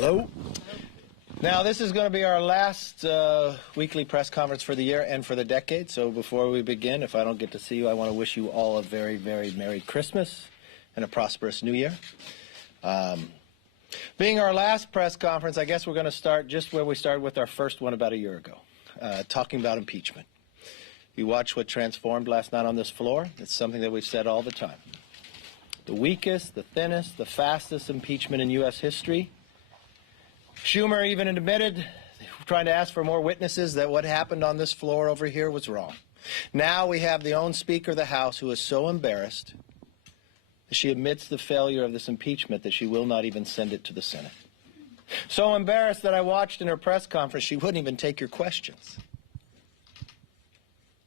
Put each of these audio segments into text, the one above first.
Hello. Now, this is going to be our last weekly press conference for the year and for the decade. So before we begin, if I don't get to see you, I want to wish you all a very, very Merry Christmas and a prosperous New Year. Being our last press conference, I guess we're going to start just where we started with our first one about a year ago, talking about impeachment. You watch what transformed last night on this floor. It's something that we've said all the time. The weakest, the thinnest, the fastest impeachment in U.S. history. Schumer even admitted, trying to ask for more witnesses, that what happened on this floor over here was wrong. Now we have the own Speaker of the House who is so embarrassed that she admits the failure of this impeachment that she will not even send it to the Senate. So embarrassed that I watched in her press conference she wouldn't even take your questions.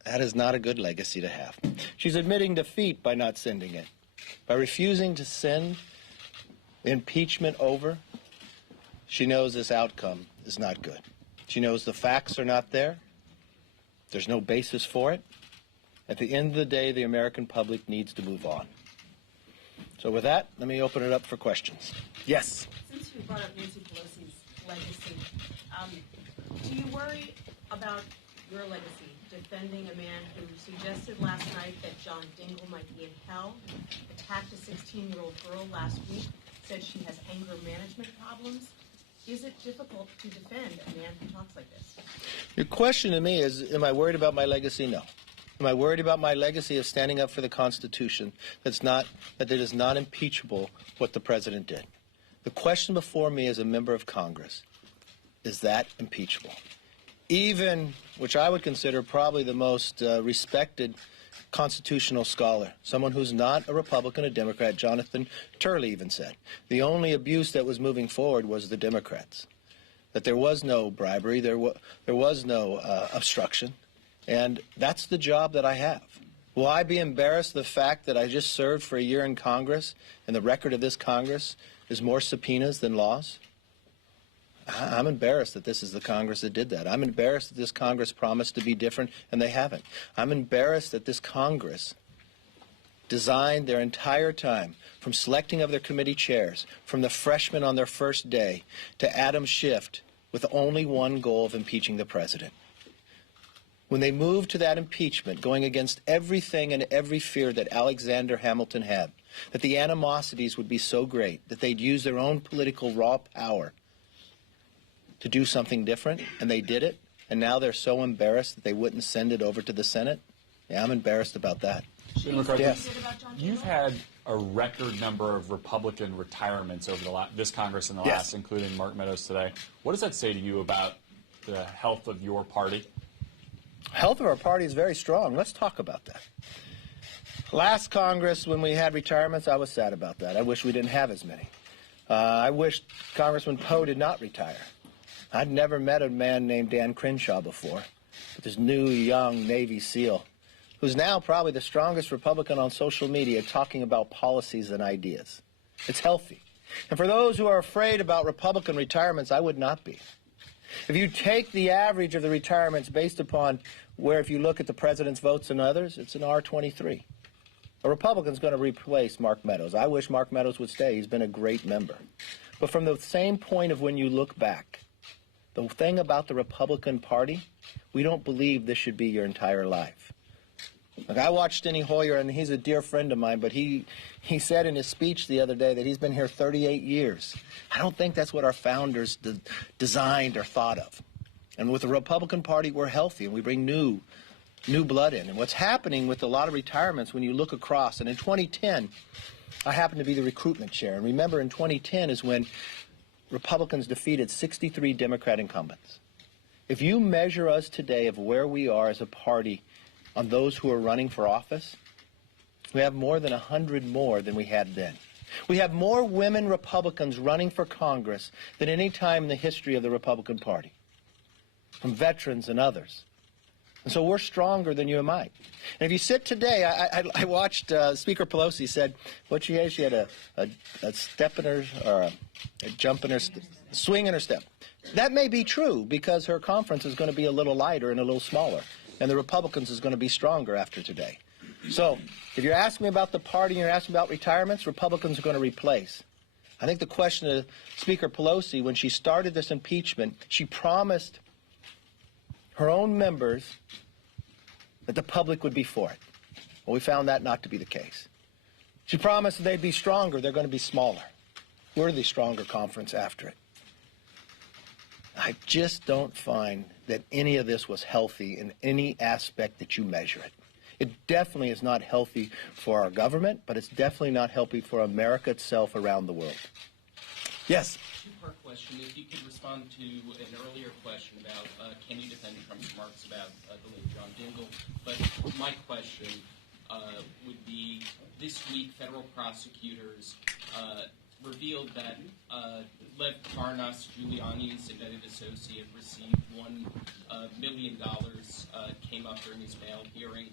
That is not a good legacy to have. She's admitting defeat by not sending it, by refusing to send the impeachment over. She knows this outcome is not good. She knows the facts are not there. There's no basis for it. At the end of the day, the American public needs to move on. So with that, let me open it up for questions. Yes? Since you brought up Nancy Pelosi's legacy, do you worry about your legacy, defending a man who suggested last night that John Dingell might be in hell, attacked a 16-year-old girl last week, said she has anger management problems? Is it difficult to defend a man who talks like this? Your question to me is, am I worried about my legacy? No. Am I worried about my legacy of standing up for the Constitution that it is not impeachable what the President did? The question before me as a member of Congress, is that impeachable? Even, which I would consider probably the most respected constitutional scholar, someone who's not a Republican, a Democrat, Jonathan Turley even said, the only abuse that was moving forward was the Democrats, that there was no bribery, there was no obstruction, and that's the job that I have. Will I be embarrassed the fact that I just served for a year in Congress and the record of this Congress is more subpoenas than laws? I'm embarrassed that this is the Congress that did that. I'm embarrassed that this Congress promised to be different, and they haven't. I'm embarrassed that this Congress designed their entire time, from selecting of their committee chairs, from the freshmen on their first day, to Adam Schiff, with only one goal of impeaching the President. When they moved to that impeachment, going against everything and every fear that Alexander Hamilton had, that the animosities would be so great that they'd use their own political raw power to do something different, and they did it, and now they're so embarrassed that they wouldn't send it over to the Senate? Yeah, I'm embarrassed about that. McCarthy, yes. You've had a record number of Republican retirements over this Congress and the last, including Mark Meadows today. What does that say to you about the health of your party? Health of our party is very strong. Let's talk about that. Last Congress, when we had retirements, I was sad about that. I wish we didn't have as many. I wish Congressman Poe did not retire. I'd never met a man named Dan Crenshaw before, but this new, young Navy SEAL, who's now probably the strongest Republican on social media talking about policies and ideas. It's healthy. And for those who are afraid about Republican retirements, I would not be. If you take the average of the retirements based upon where, if you look at the President's votes and others, it's an R23. A Republican's going to replace Mark Meadows. I wish Mark Meadows would stay. He's been a great member. But from the same point of when you look back, the thing about the Republican Party, we don't believe this should be your entire life. Like, I watched Steny Hoyer, and he's a dear friend of mine, but he said in his speech the other day that he's been here 38 years. I don't think that's what our founders designed or thought of. And with the Republican Party, we're healthy, and we bring new blood in. And what's happening with a lot of retirements when you look across, and in 2010, I happened to be the recruitment chair. And remember, in 2010 is when Republicans defeated 63 Democrat incumbents. If you measure us today of where we are as a party on those who are running for office, we have more than 100 more than we had then. We have more women Republicans running for Congress than any time in the history of the Republican Party, from veterans and others. And so we're stronger than you and I. And if you sit today, I watched Speaker Pelosi said what she had. She had a step in her, or a jump in her, swing in her step. That may be true because her conference is going to be a little lighter and a little smaller, and the Republicans is going to be stronger after today. So if you're asking me about the party and you're asking about retirements, Republicans are going to replace. I think the question of Speaker Pelosi, when she started this impeachment, she promised her own members that the public would be for it. Well, we found that not to be the case. She promised that they'd be stronger. They're going to be smaller. We're the stronger conference after it. I just don't find that any of this was healthy in any aspect that you measure it. It definitely is not healthy for our government, but it's definitely not healthy for America itself around the world. Yes? Two-part question. If you could respond to an earlier question about can you defend Trump's remarks about the late John Dingell. But my question would be, this week federal prosecutors revealed that Lev Parnas, Giuliani's embedded associate, received $1 million, came up during his bail hearing.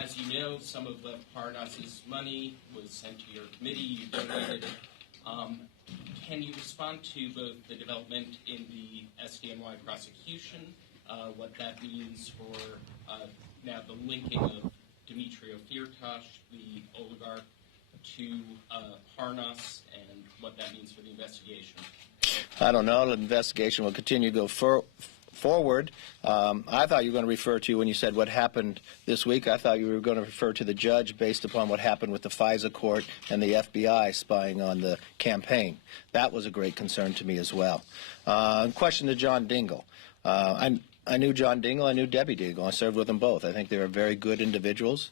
As you know, some of Lev Parnas's money was sent to your committee. You donated it. Can you respond to both the development in the SDNY prosecution, what that means for now the linking of Dmitry Firtash, the oligarch, to Parnas, and what that means for the investigation? I don't know. The investigation will continue to go forward. I thought you were going to refer to, when you said what happened this week, I thought you were going to refer to the judge based upon what happened with the FISA court and the FBI spying on the campaign. That was a great concern to me as well. Question to John Dingell. I knew John Dingell. I knew Debbie Dingell. I served with them both. I think they were very good individuals.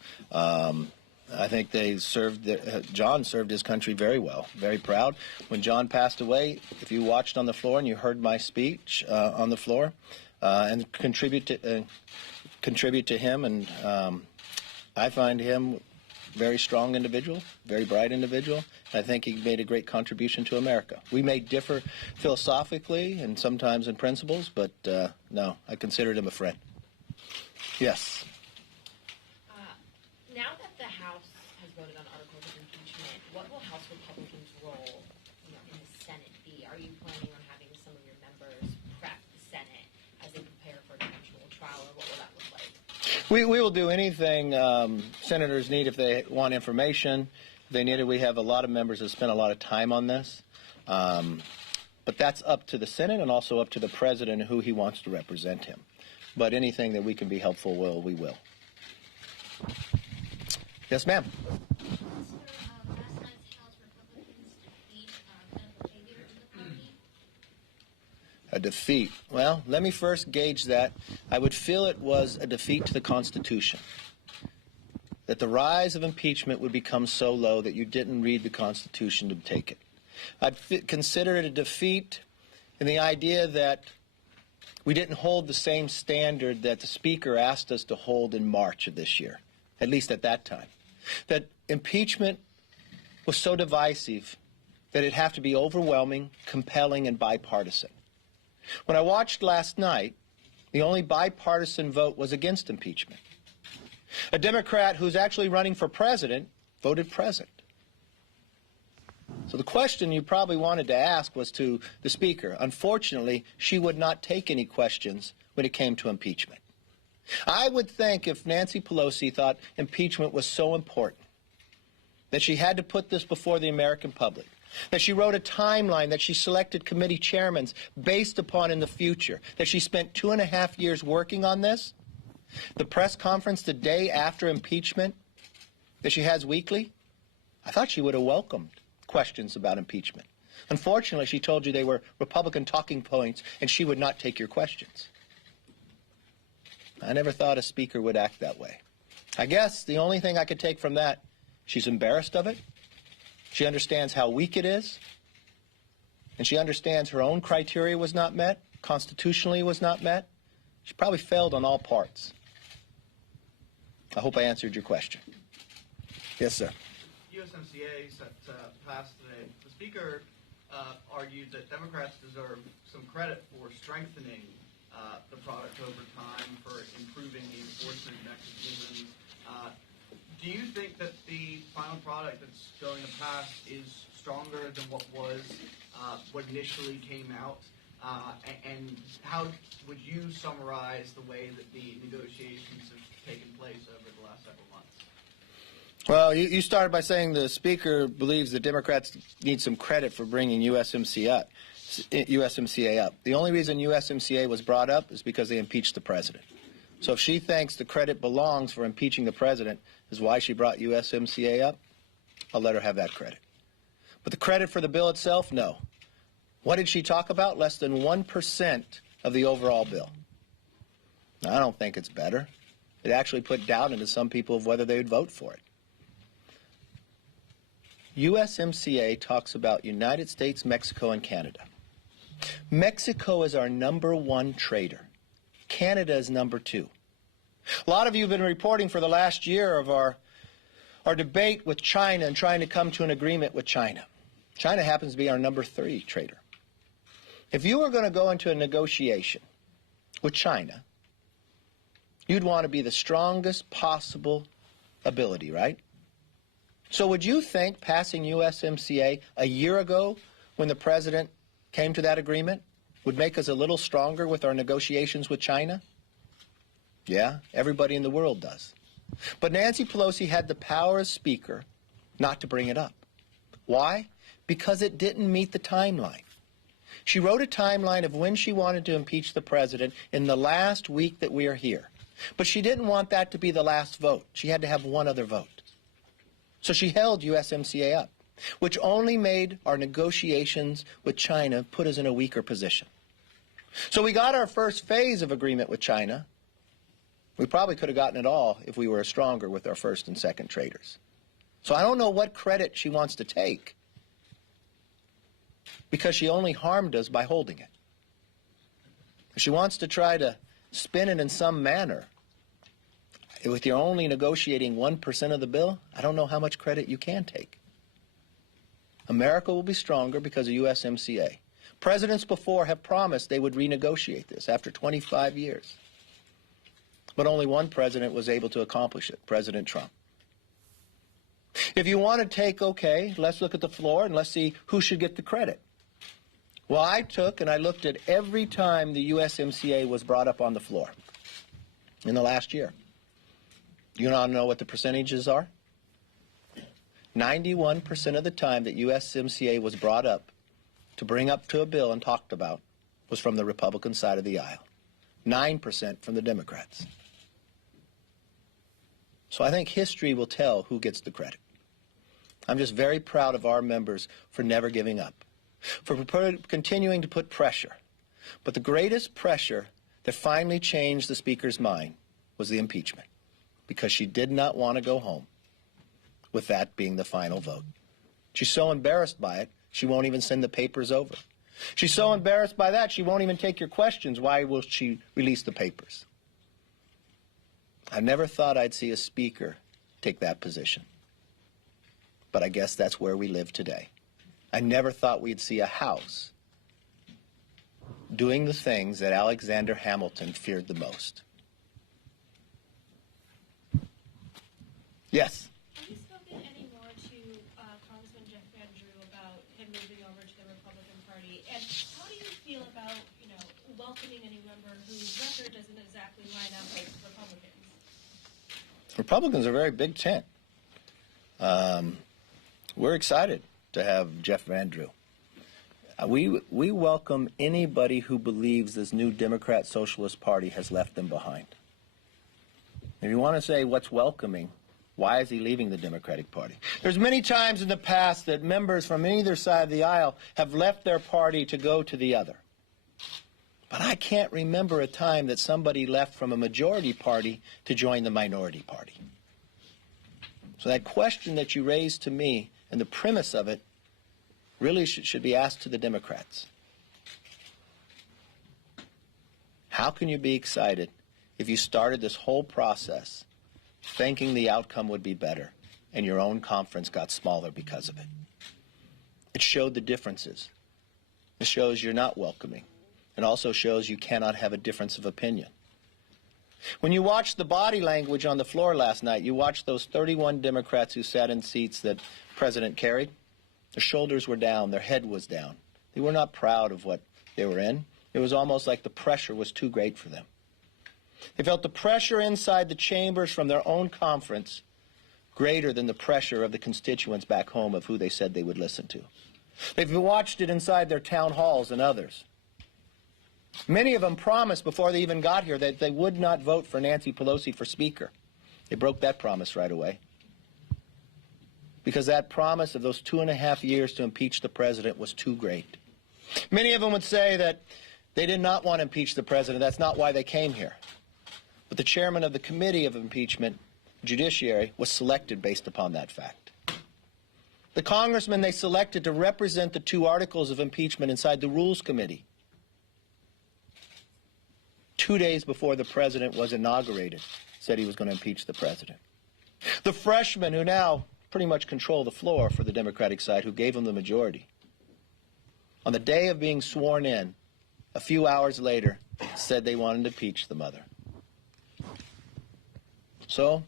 I think they served. John served his country very well. Very proud. When John passed away, if you watched on the floor and you heard my speech on the floor, and contribute to him, and I find him a very strong individual, very bright individual. I think he made a great contribution to America. We may differ philosophically and sometimes in principles, but no, I considered him a friend. Yes. Now that the House has voted on articles of impeachment, what will House Republicans' role in the Senate be? Are you planning on having some of your members prep the Senate as they prepare for an eventual trial, or what will that look like? We will do anything senators need if they want information. If they need it. We have a lot of members that spend a lot of time on this. But that's up to the Senate and also up to the President who he wants to represent him. But anything that we can be helpful with, we will. Yes, ma'am. Last night's House Republicans defeat medical failure in the party. A defeat. Well, let me first gauge that. I would feel it was a defeat to the Constitution. That the rise of impeachment would become so low that you didn't read the Constitution to take it. I'd consider it a defeat in the idea that we didn't hold the same standard that the Speaker asked us to hold in March of this year, at least at that time. That impeachment was so divisive that it'd have to be overwhelming, compelling, and bipartisan. When I watched last night, the only bipartisan vote was against impeachment. A Democrat who's actually running for president voted present. So the question you probably wanted to ask was to the Speaker. Unfortunately, she would not take any questions when it came to impeachment. I would think if Nancy Pelosi thought impeachment was so important that she had to put this before the American public, that she wrote a timeline, that she selected committee chairmen based upon in the future, that she spent 2.5 years working on this, the press conference the day after impeachment that she has weekly, I thought she would have welcomed questions about impeachment. Unfortunately, she told you they were Republican talking points and she would not take your questions. I never thought a speaker would act that way. I guess the only thing I could take from that, she's embarrassed of it. She understands how weak it is. And she understands her own criteria was not met, constitutionally was not met. She probably failed on all parts. I hope I answered your question. Yes, sir. USMCA set passed today. The Speaker argued that Democrats deserve some credit for strengthening the product over time, for improving the enforcement mechanisms. Do you think that the final product that's going to pass is stronger than what initially came out? And how would you summarize the way that the negotiations have taken place over the last several months? Well, you started by saying the Speaker believes the Democrats need some credit for bringing USMCA up. The only reason USMCA was brought up is because they impeached the president. So if she thinks the credit belongs for impeaching the president is why she brought USMCA up, I'll let her have that credit. But the credit for the bill itself, no. What did she talk about? Less than 1% of the overall bill. Now, I don't think it's better. It actually put doubt into some people of whether they would vote for it. USMCA talks about United States, Mexico, and Canada. Mexico is our #1 trader. Canada is #2. A lot of you have been reporting for the last year of our debate with China and trying to come to an agreement with China. China happens to be our #3 trader. If you were going to go into a negotiation with China, you'd want to be the strongest possible ability, right? So would you think passing USMCA a year ago when the president came to that agreement would make us a little stronger with our negotiations with China? Yeah, everybody in the world does. But Nancy Pelosi had the power as Speaker not to bring it up. Why? Because it didn't meet the timeline. She wrote a timeline of when she wanted to impeach the president in the last week that we are here. But she didn't want that to be the last vote. She had to have one other vote. So she held USMCA up, which only made our negotiations with China put us in a weaker position. So we got our first phase of agreement with China. We probably could have gotten it all if we were stronger with our first and second traders. So I don't know what credit she wants to take because she only harmed us by holding it. If she wants to try to spin it in some manner, with you're only negotiating 1% of the bill, I don't know how much credit you can take. America will be stronger because of USMCA. Presidents before have promised they would renegotiate this after 25 years. But only one president was able to accomplish it, President Trump. If you want to take, okay, let's look at the floor and let's see who should get the credit. Well, I took and I looked at every time the USMCA was brought up on the floor in the last year. You want to know what the percentages are? 91% of the time that USMCA was brought up to bring up to a bill and talked about was from the Republican side of the aisle. 9% from the Democrats. So I think history will tell who gets the credit. I'm just very proud of our members for never giving up, for continuing to put pressure. But the greatest pressure that finally changed the Speaker's mind was the impeachment, because she did not want to go home with that being the final vote. She's so embarrassed by it, she won't even send the papers over. She's so embarrassed by that, she won't even take your questions. Why will she release the papers? I never thought I'd see a Speaker take that position. But I guess that's where we live today. I never thought we'd see a House doing the things that Alexander Hamilton feared the most. Yes? Have you spoken any more to Congressman Jeff Van Drew about him moving over to the Republican Party? And how do you feel about, welcoming a new member whose record doesn't exactly line up with Republicans? Republicans are a very big tent. We're excited to have Jeff Van Drew. We welcome anybody who believes this new Democrat Socialist Party has left them behind. If you want to say what's welcoming, why is he leaving the Democratic Party? There's many times in the past that members from either side of the aisle have left their party to go to the other. But I can't remember a time that somebody left from a majority party to join the minority party. So that question that you raised to me and the premise of it really should be asked to the Democrats. How can you be excited if you started this whole process thinking the outcome would be better and your own conference got smaller because of it? It showed the differences. It shows you're not welcoming. It also shows you cannot have a difference of opinion. When you watched the body language on the floor last night, you watched those 31 Democrats who sat in seats that President carried. Their shoulders were down. Their head was down. They were not proud of what they were in. It was almost like the pressure was too great for them. They felt the pressure inside the chambers from their own conference greater than the pressure of the constituents back home of who they said they would listen to. They've watched it inside their town halls and others. Many of them promised before they even got here that they would not vote for Nancy Pelosi for Speaker. They broke that promise right away. Because that promise of those 2.5 years to impeach the president was too great. Many of them would say that they did not want to impeach the president. That's not why they came here. But the chairman of the Committee of Impeachment, Judiciary, was selected based upon that fact. The congressman they selected to represent the 2 articles of impeachment inside the Rules Committee 2 days before the president was inaugurated, said he was going to impeach the president. The freshmen who now pretty much control the floor for the Democratic side, who gave him the majority, on the day of being sworn in, a few hours later, said they wanted to impeach the mother. So,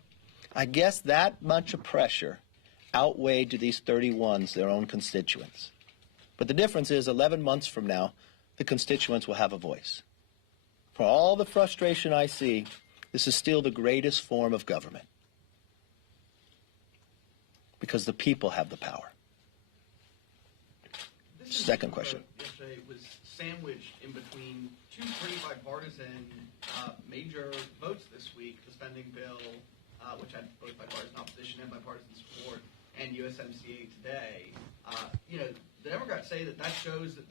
I guess that much of pressure outweighed to these 31s their own constituents. But the difference is 11 months from now, the constituents will have a voice. For all the frustration I see, this is still the greatest form of government. Because the people have the power. Second question. Yesterday was sandwiched in between 2 pretty bipartisan major votes this week: the spending bill, which had both bipartisan opposition and bipartisan support, and USMCA today. The Democrats say that shows that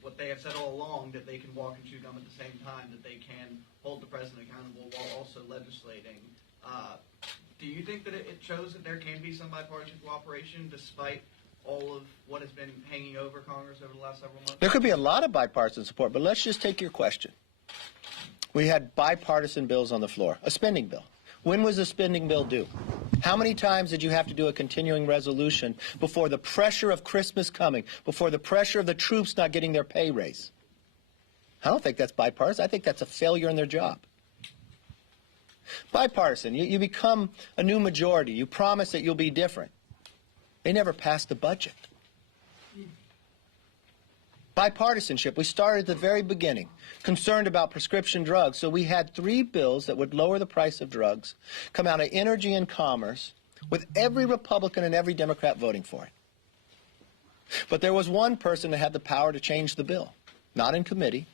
what they have said all along, that they can walk and chew gum at the same time, that they can hold the president accountable while also legislating. Do you think that it shows that there can be some bipartisan cooperation despite all of what has been hanging over Congress over the last several months? There could be a lot of bipartisan support, but let's just take your question. We had bipartisan bills on the floor, a spending bill. When was the spending bill due? How many times did you have to do a continuing resolution before the pressure of Christmas coming, before the pressure of the troops not getting their pay raise? I don't think that's bipartisan. I think that's a failure in their job. Bipartisan, you become a new majority. You promise that you'll be different. They never passed a budget. Bipartisanship, we started at the very beginning, concerned about prescription drugs. So we had 3 bills that would lower the price of drugs, come out of Energy and Commerce, with every Republican and every Democrat voting for it. But there was one person that had the power to change the bill, not in committee,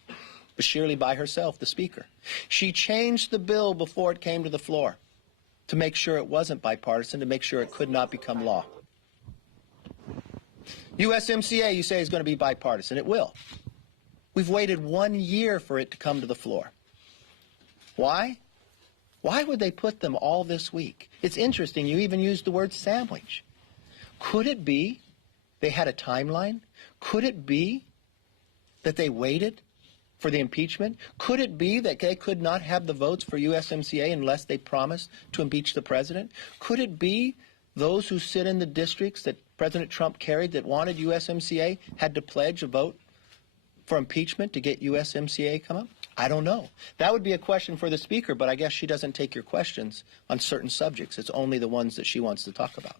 but surely by herself, the Speaker. She changed the bill before it came to the floor to make sure it wasn't bipartisan, to make sure it could not become law. USMCA, you say, is going to be bipartisan. It will. We've waited 1 year for it to come to the floor. Why? Why would they put them all this week? It's interesting. You even used the word sandwich. Could it be they had a timeline? Could it be that they waited for the impeachment? Could it be that they could not have the votes for USMCA unless they promised to impeach the president? Could it be those who sit in the districts that President Trump carried that wanted USMCA had to pledge a vote for impeachment to get USMCA come up? I don't know. That would be a question for the Speaker, but I guess she doesn't take your questions on certain subjects. It's only the ones that she wants to talk about.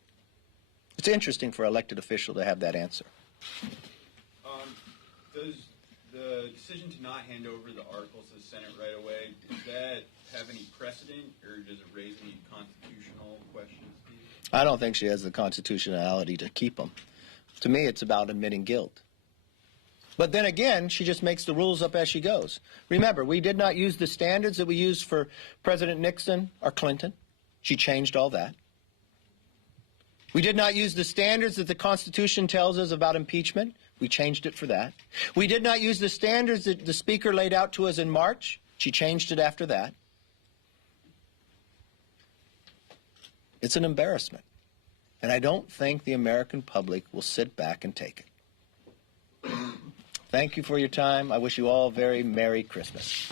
It's interesting for an elected official to have that answer. Does the decision to not hand over the articles to the Senate right away, does that have any precedent, or does it raise any constitutional questions? I don't think she has the constitutionality to keep them. To me, it's about admitting guilt. But then again, she just makes the rules up as she goes. Remember, we did not use the standards that we used for President Nixon or Clinton. She changed all that. We did not use the standards that the Constitution tells us about impeachment. We changed it for that. We did not use the standards that the Speaker laid out to us in March. She changed it after that. It's an embarrassment. And I don't think the American public will sit back and take it. Thank you for your time. I wish you all a very Merry Christmas.